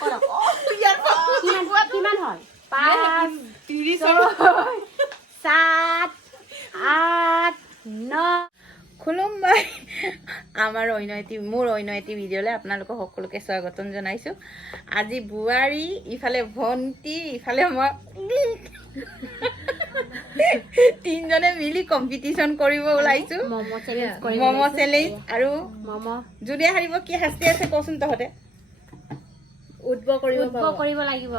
কৰক কিমান হ'ল 5 30 7 8 9 খুলুমবাই আমাৰ মোৰ অন্য এটি ভিডিঅ'লৈ আপোনালোকক সকলোকে স্বাগতম জনাইছোঁ। আজি বোৱাৰী ইফালে ভণ্টি ইফালে মই তিনিজনে মিলি কম্পিটিশ্যন কৰিব ওলাইছোঁ। ম'ম' চেলেঞ্জ আৰু যদি হাৰিব কি শাস্তি আছে কচোন তহঁতে? উদ্ভৱ কৰিব লাগিব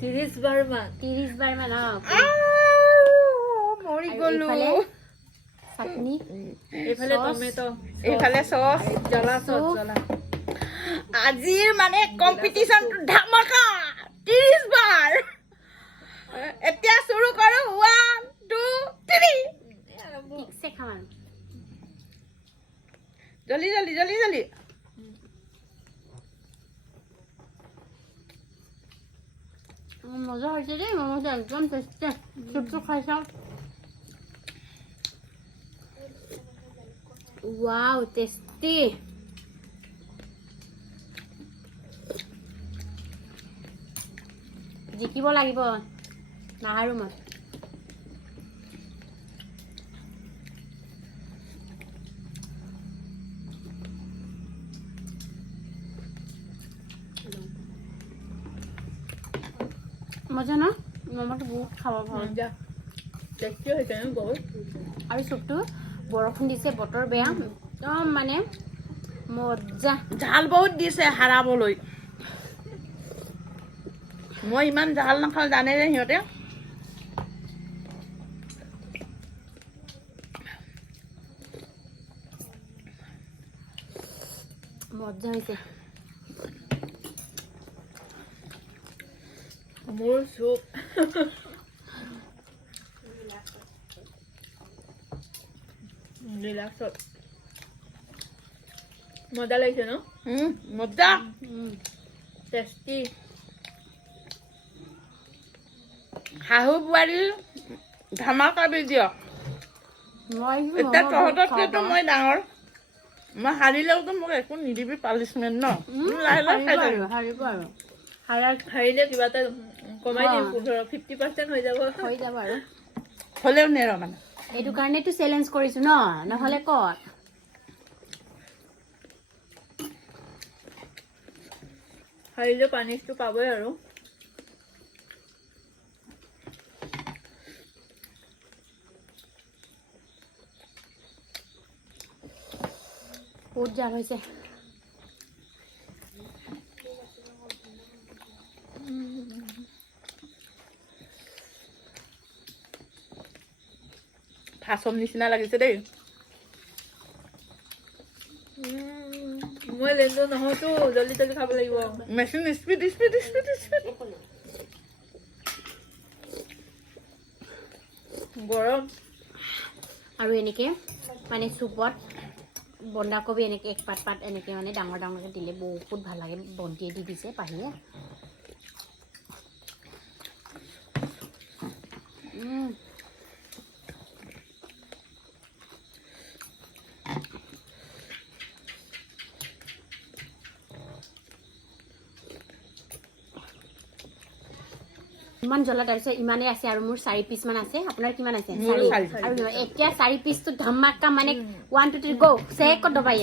30 বাৰ মান মৰি গ'লো। চাটনি এইফালে টমেটো এইফালে চচ জ্বলা আজিৰ মানে কম্পিটিশ্যনটো ধামাকা 30 বাৰ। এতিয়া শুৰু কৰোঁ 1 2 3 ঠিকছে খাম জলদি মজা হৈছে দেই মমোটো একদম টেষ্টি চুপটো খাই চাওঁ ৱাও টেষ্টি জিকিব লাগিব নাহাৰো মই মজা ন মমোটো বহুত খাব ভাল টেষ্টি হৈছে ন বহুত। আৰু চুপটো বৰষুণ দিছে বতৰ বেয়া একদম মানে মজা ঝাল বহুত দিছে হাৰাবলৈ। মই ইমান ঝাল নাখাওঁ জানে যে সিহঁতে। মজা হৈছে মোৰ চুপ ৰিলাক্সত মজা লাগিছে ন? মজা টেষ্টি। শাহু বোৱাৰী ধামাকা ভিডিঅ'। এতিয়া তহঁততকেতো মই ডাঙৰ। মই হাৰিলেওতো মোক একো নিদিবি পানিচমেণ্ট ন? হাৰিলে কিবা এটা কমাই দিম 50% হৈ যাব আৰু হ'লেও নেৰ মানে এইটো কাৰণেতো চেলেঞ্জ কৰিছো ন নহ'লে ক'ত হাৰিলে পানিচটো পাবই আৰু বহুত জাল হৈছে ফাচম নিচিনা লাগিছে দেই। মই লেন্দো নহওঁতো জলদি খাব লাগিব। মেচিন স্পীড গৰম আৰু এনেকে মানে চুপত বন্ধাকবি এনেকে এক পাত এনেকে মানে ডাঙৰকে দিলে বহুত ভাল লাগে। বন্তিয়ে দি দিছে পাহিয়ে ইমান জ্বলা তাৰপিছত ইমানে আছে আৰু মোৰ 4 পিচ মান আছে। আপোনাৰ কিমান আছে? 4 আৰু এতিয়া 4 পিচটো ধমাকা মানে 1 2 3 গো চেক দবাই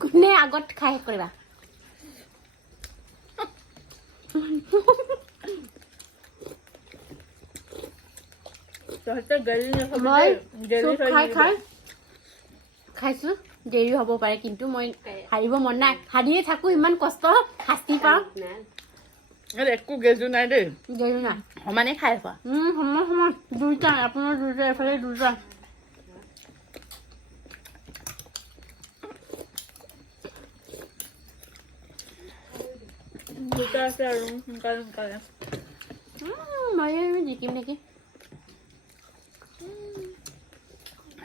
কোনে আগত খাই কৰিবা মই খাইছো দেৰি হ'ব পাৰে কিন্তু মই হাৰিব মন নাই। হাৰিয়ে থাকো ইমান কষ্ট শাস্তি পাওঁ একো গেজু নাই দেই গেজু নাই সমানে খাই খোৱা সমান দুইটা আপোনাৰ দুইটা এফালে দুইটা দুটা আছে আৰু সোনকালে মই জিকিম নেকি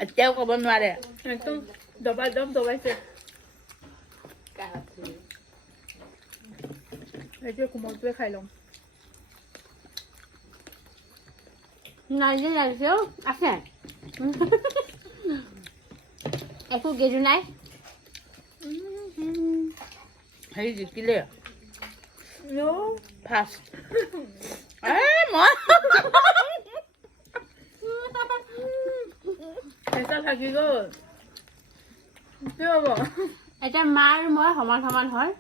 এতিয়াও ক'ব নোৱাৰে একদম দবাইছে এতিয়া কোমলটোৱে খাই লওঁ নাইলে লাগিছে আছে একো গেজু নাই হেৰি জিকিলে ফাৰ্ষ্ট মই থাকি গ'ল কি হ'ব এতিয়া মা আৰু মই সমান সমান হয়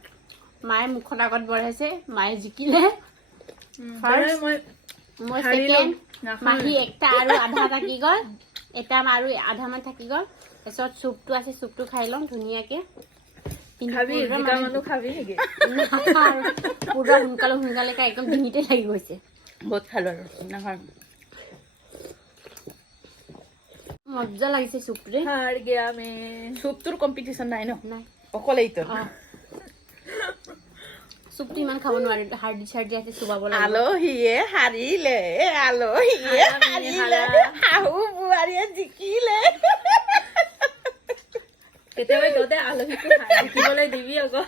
মায়ে মুখত আগত বঢ়াইছে মায়ে জিকিলে ফাৰ্ষ্ট মই ছেকেণ্ড মাহী একটা আৰু আধা থাকি গ'ল এটা আৰু আধামান থাকি গ'ল তাৰপিছত চুপটো আছে চুপটো খাই ল'ম ধুনীয়াকে খাবি জিকা মানুহ খাবি নেকি পুৰা সোনকালে একদম ডিঙিতে লাগি গৈছে বহুত খালোঁ আৰু নহয় মজা লাগিছে চুপটোৰে হাৰ গিয়া মে চুপটোৰ কম্পিটিশ্যন নাই ন নাই অকলে এইটো চুপটো ইমান খাব নোৱাৰি হাৰ্ডি চাৰ্ডি আছে চুবাব লাগিব আলহীয়ে হাৰিলে আলহীয়ে হাৰিলে শাহু বোৱাৰীয়ে জিকিলে কেতিয়াবা তহঁতে আলহীকো দেখিবলৈ দিবি আকৌ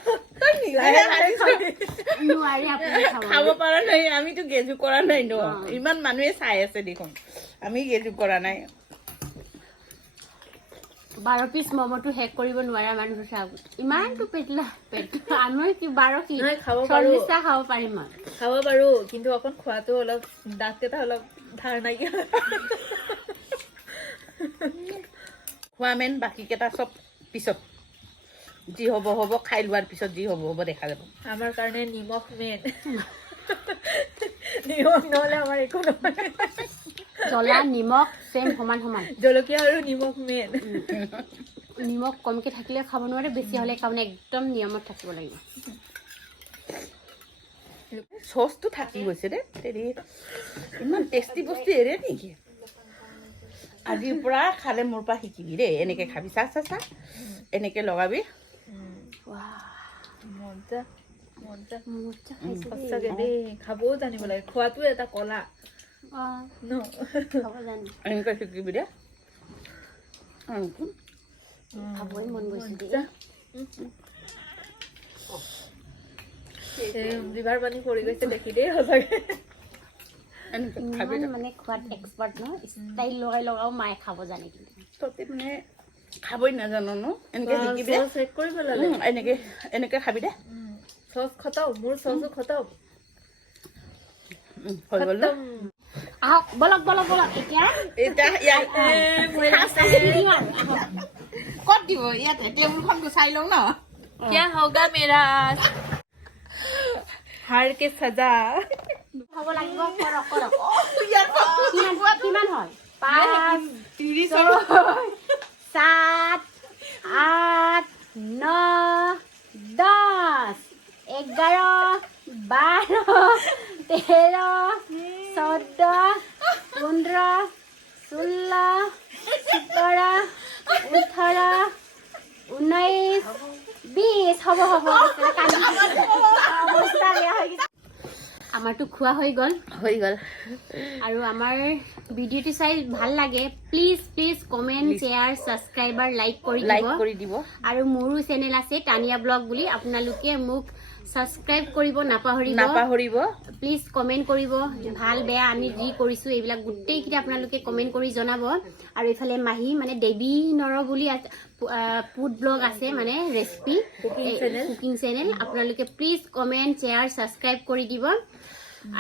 নোৱাৰি আপুনি খাব পৰা নাই আমিতো গেজু কৰা নাই ন ইমান মানুহে চাই আছে দেখোন আমি গেজু কৰা নাই 12 পিচ মমটো শেষ কৰিব নোৱাৰা মানুহ চাওক ইমানটো পেটলা পেট আমি কি 12 কি নাই, খাব পাৰো। 40 টা খাব পাৰিম মই খাব পাৰো কিন্তু অকণ খোৱাটো অলপ দাঁতকেইটা অলপ ধাৰ নাইকিয়া খোৱা মেন বাকীকেইটা চব পিছত যি হ'ব হ'ব খাই লোৱাৰ পিছত যি হ'ব হ'ব দেখা যাব আমাৰ কাৰণে নিমখ মেইন নিমখ নহ'লে আমাৰ একো নহয় জ্বলা নিমখ সেম সমান সমান জলকীয়া আৰু নিমখ মেইন নিমখ কমকে থাকিলে খাব নোৱাৰে বেছি হ'লে খাব একদম নিয়মত থাকিব লাগিব চচটো থাকি গৈছে দে তেৰি ইমান টেষ্টি বস্তু এৰে নেকি আজিৰ পৰা খালে মোৰ পৰা শিকিবি দেই এনেকে খাবি চা চা চা এনেকে লগাবি মজা মজা মজা খাইছে সঁচাকে দেই খাবও জানিব লাগে খোৱাটো এটা কলা ন খাব জানি এনেকে শিকিবি দে খাবই মন গৈছে দেই জিভাৰ পানী পৰি গৈছে দেখি দেই সঁচাকে এনেকে খাবি ইমান মানে খোৱাত এক্সপাৰ্ট ন ষ্টাইল লগাও মায়ে খাব জানে কিন্তু তহঁতে মানে খাবই নাজানো ন এনেকে শিকিবি দে চেক কৰিব লাগে এনেকে এনেকে খাবি দে চচ খতম মোৰ চচো খতম হৈ গ'ল ন আহক বলক বলক বলক এতিয়া এতিয়া ক'ত দিব ইয়াতে টেবুলখন গুচাই লওঁ ন क्या होगा मेरा हार के सजा খাব লাগিব কৰক কৰক ইয়াত কিমান হয় 5 30 7 8 9 10 11 12 13 14 15 16 17 18 19 20 হ'ব হ'ব অৱস্থা বেয়া হৈ গৈছে আমাৰটো খোৱা হৈ গ'ল আৰু আমাৰ ভিডিঅ'টো চাই ভাল লাগে please please comment share subscriber like কৰি দিব আৰু মোৰো চেনেল আছে টানিয়া ব্লগ বুলি আপোনালোকে মোক ছাবস্ক্ৰাইব কৰিব নাপাহৰিব প্লিজ কমেণ্ট কৰিব ভাল বেয়া আমি যি কৰিছোঁ এইবিলাক গোটেইকেইটা আপোনালোকে কমেণ্ট কৰি জনাব আৰু এইফালে মাহী মানে দেৱী নৰ বুলি ফুড ব্লগ আছে মানে ৰেচিপি কুকিং চেনেল আপোনালোকে প্লিজ কমেণ্ট শ্বেয়াৰ ছাবস্ক্ৰাইব কৰি দিব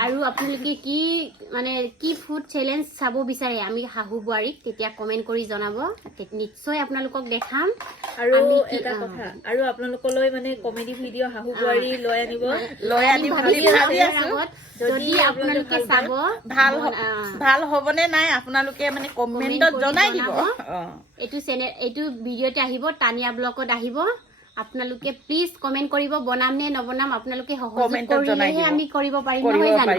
আৰু আপোনালোকে কি মানে কি ফুড চেলেঞ্জ চাব বিচাৰে আমি শাহু বোৱাৰীক তেতিয়া কমেণ্ট কৰি জনাব নিশ্চয় আপোনালোকক দেখাম আৰু এটা কথা আৰু আপোনালোকলৈ মানে কমেডি ভিডিঅ' শাহু বোৱাৰী লৈ আনিব যদি আপোনালোকে চাব ভাল হ'বনে নাই আপোনালোকে মানে কমেণ্টত জনাই দিব এইটো চেনেল এইটো ভিডিঅ'তে আহিব টানিয়া ব্লগত আহিব আপোনালোকে প্লিজ কমেণ্ট কৰিব বনাম নে নবনাম আপোনালোকে সহযোগ কৰিলেহে আমি কৰিব পাৰিম নহয় জানো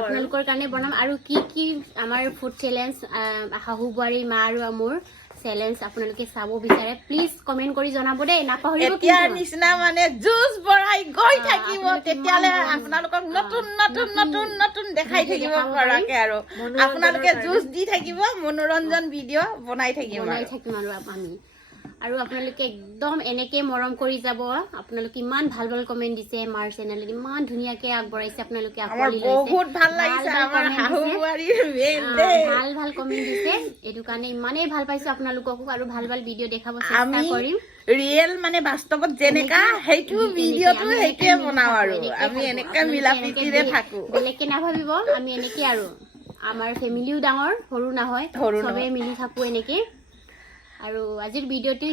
আপোনালোকৰ কাৰণে বনাম আৰু কি কি আমাৰ ফুড চেলেঞ্জ শাহু বোৱাৰী মা আৰু মোৰ চেলেঞ্জ আপোনালোকে চাব বিচাৰে প্লিজ কমেণ্ট কৰি জনাব দেই নাপাহৰিব এতিয়াৰ নিচিনা মানে জুচ বঢ়াই গৈ থাকিব তেতিয়ালে আপোনালোকক নতুন নতুন নতুন নতুন দেখাই থাকিব পৰাকে আৰু আপোনালোকে জুচ দি থাকিব মনোৰঞ্জন ভিডিঅ' বনাই থাকিম আৰু আমি আৰু আপোনালোকে একদম এনেকে মৰম কৰি যাব আপোনালোকে ইমান ভাল ভাল কমেণ্ট দিছে মাৰ চেনেলত ইমান ধুনীয়াকে আগবঢ়াইছে আপোনালোকে বহুত ভাল লাগিছে আমাৰ শাহু বোৱাৰীৰ ভাল ভাল কমেণ্ট দিছে এইটো কাৰণে ইমানেই ভাল পাইছো আপোনালোককো আৰু ভাল ভাল ভিডিঅ' দেখাব চেষ্টা কৰিম ৰিয়েল মানে বাস্তৱত যেনেকা সেইটো ভিডিঅ'টো সেইটোৱে বনাও আৰু আমি এনেকা মিলা প্ৰীতিৰে থাকো বেলেগকে নাভাবিব আমি এনেকে আৰু আমাৰ ফেমিলিও ডাঙৰ সৰু নহয় চবে মিলি থাকো এনেকে আৰু আজিৰ ভিডিঅ'টো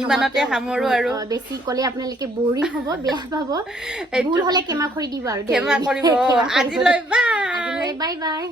ইমানতে সামৰো আৰু বেছি ক'লে আপোনালোকে বৰিং হ'ব বেয়া পাব ভুল হ'লে ক্ষমা কৰি দিব আৰু ক্ষমা কৰিব আজিলৈ বাই বাই বাই